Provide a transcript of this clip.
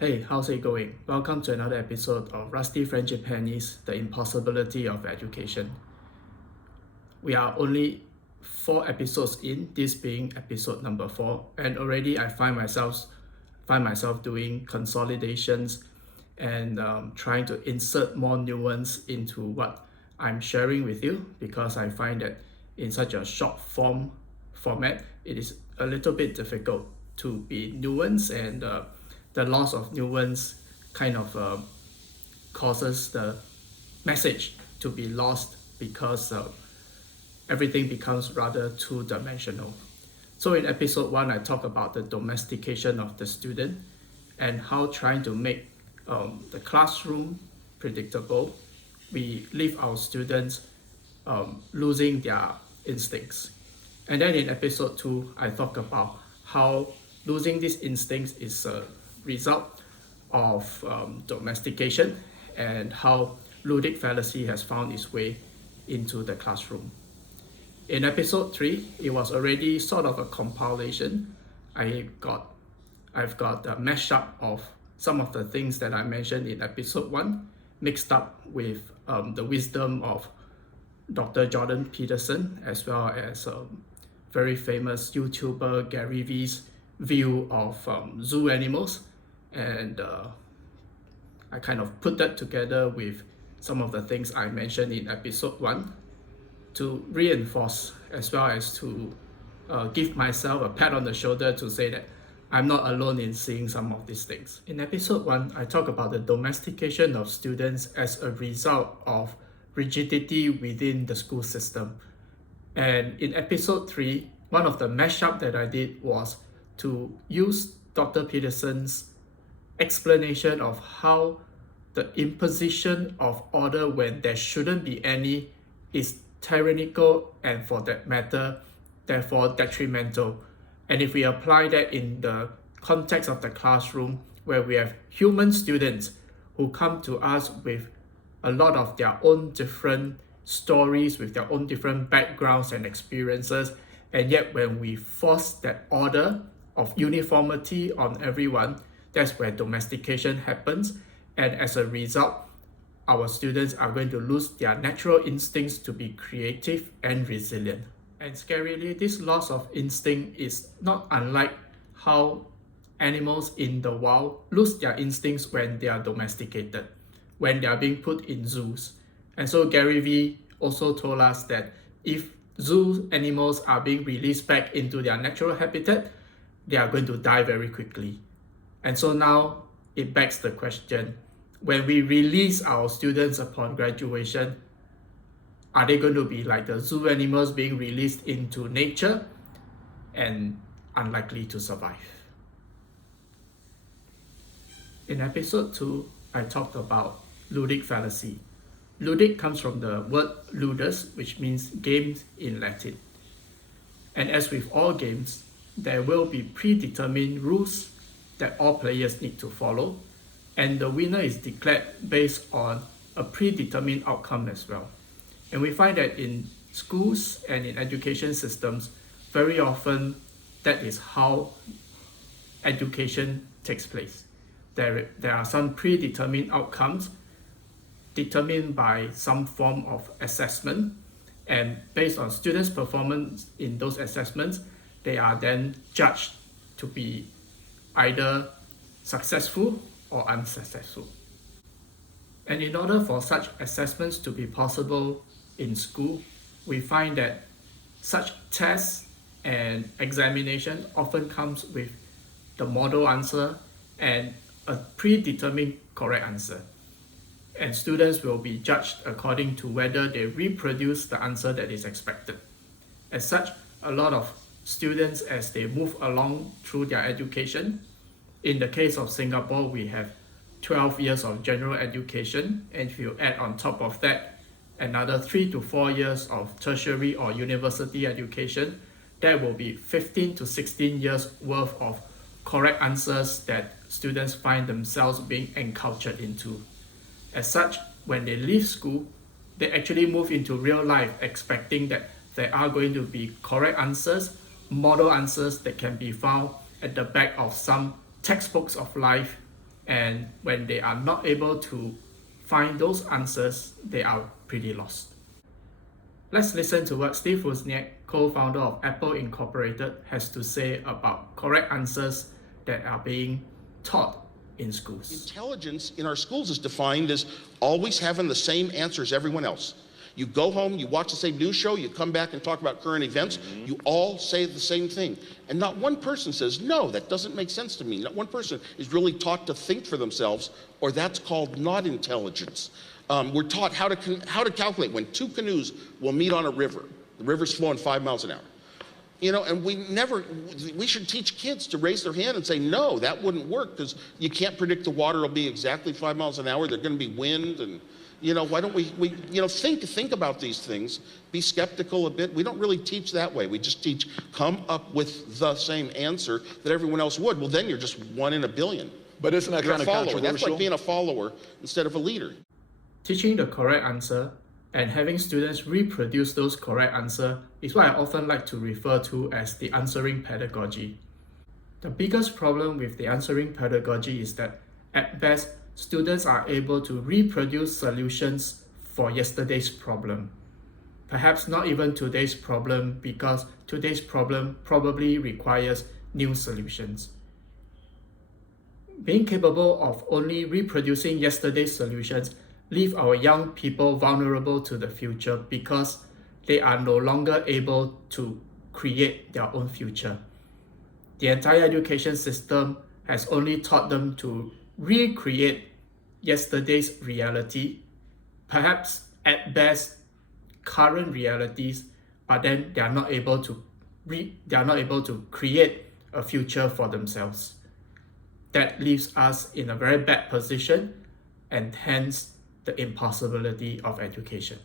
Hey, how's it going? Welcome to another episode of Rusty Friendship Pennies, The Impossibility of Education. We are only 4 episodes in, this being episode number 4, and already I find myself doing consolidations and trying to insert more nuance into what I'm sharing with you, because I find that in such a short format, it is a little bit difficult to be nuanced, and the loss of nuance kind of causes the message to be lost, because everything becomes rather two-dimensional. So in episode 1, I talk about the domestication of the student and how trying to make the classroom predictable, we leave our students losing their instincts. And then in episode 2, I talk about how losing these instincts is a result of domestication, and how ludic fallacy has found its way into the classroom. In episode 3, it was already sort of a compilation. I've got a mashup of some of the things that I mentioned in episode 1, mixed up with the wisdom of Dr. Jordan Peterson, as well as very famous YouTuber Gary Vee's view of zoo animals. And I kind of put that together with some of the things I mentioned in episode 1 to reinforce, as well as to give myself a pat on the shoulder to say that I'm not alone in seeing some of these things. In episode 1, I talk about the domestication of students as a result of rigidity within the school system. And in episode 3, one of the mashup that I did was to use Dr. Peterson's explanation of how the imposition of order when there shouldn't be any is tyrannical, and for that matter, therefore detrimental. And if we apply that in the context of the classroom, where we have human students who come to us with a lot of their own different stories, with their own different backgrounds and experiences, and yet when we force that order of uniformity on everyone, that's where domestication happens. And as a result, our students are going to lose their natural instincts to be creative and resilient. And scarily, this loss of instinct is not unlike how animals in the wild lose their instincts when they are domesticated, when they are being put in zoos. And so Gary Vee also told us that if zoo animals are being released back into their natural habitat, they are going to die very quickly. And so now it begs the question, when we release our students upon graduation, are they going to be like the zoo animals being released into nature and unlikely to survive? In episode 2, I talked about ludic fallacy. Ludic comes from the word ludus, which means games in Latin. And as with all games, there will be predetermined rules that all players need to follow, and the winner is declared based on a predetermined outcome as well. And we find that in schools and in education systems, very often that is how education takes place. There are some predetermined outcomes determined by some form of assessment, and based on students' performance in those assessments, they are then judged to be either successful or unsuccessful. And in order for such assessments to be possible in school, we find that such tests and examination often comes with the model answer and a predetermined correct answer. And students will be judged according to whether they reproduce the answer that is expected. As such, a lot of students, as they move along through their education, in the case of Singapore, we have 12 years of general education, and if you add on top of that another 3 to 4 years of tertiary or university education, there will be 15 to 16 years worth of correct answers that students find themselves being encultured into. As such, when they leave school, they actually move into real life expecting that there are going to be correct answers, model answers that can be found at the back of some textbooks of life, And when they are not able to find those answers, they are pretty lost. Let's listen to what Steve Wozniak, co-founder of Apple Incorporated, has to say about correct answers that are being taught in schools. Intelligence in our schools is defined as always having the same answer as everyone else. You go home, you watch the same news show, you come back and talk about current events, you all say the same thing. And not one person says, no, that doesn't make sense to me. Not one person is really taught to think for themselves, or that's called not intelligence. We're taught how to calculate when two canoes will meet on a river. The river's flowing 5 miles an hour. You know, and we should teach kids to raise their hand and say, no, that wouldn't work, because you can't predict the water will be exactly 5 miles an hour. There's going to be wind, and, you know, why don't we think about these things, be skeptical a bit. We don't really teach that way. We just teach, come up with the same answer that everyone else would. Well, then you're just one in a billion. But isn't that kind of controversial? That's like being a follower instead of a leader. Teaching the correct answer and having students reproduce those correct answers is what I often like to refer to as the answering pedagogy. The biggest problem with the answering pedagogy is that, at best, students are able to reproduce solutions for yesterday's problem. Perhaps not even today's problem, because today's problem probably requires new solutions. Being capable of only reproducing yesterday's solutions leave our young people vulnerable to the future, because they are no longer able to create their own future. The entire education system has only taught them to recreate yesterday's reality, perhaps at best current realities, but then they are not able to create a future for themselves. That leaves us in a very bad position, and hence the impossibility of education.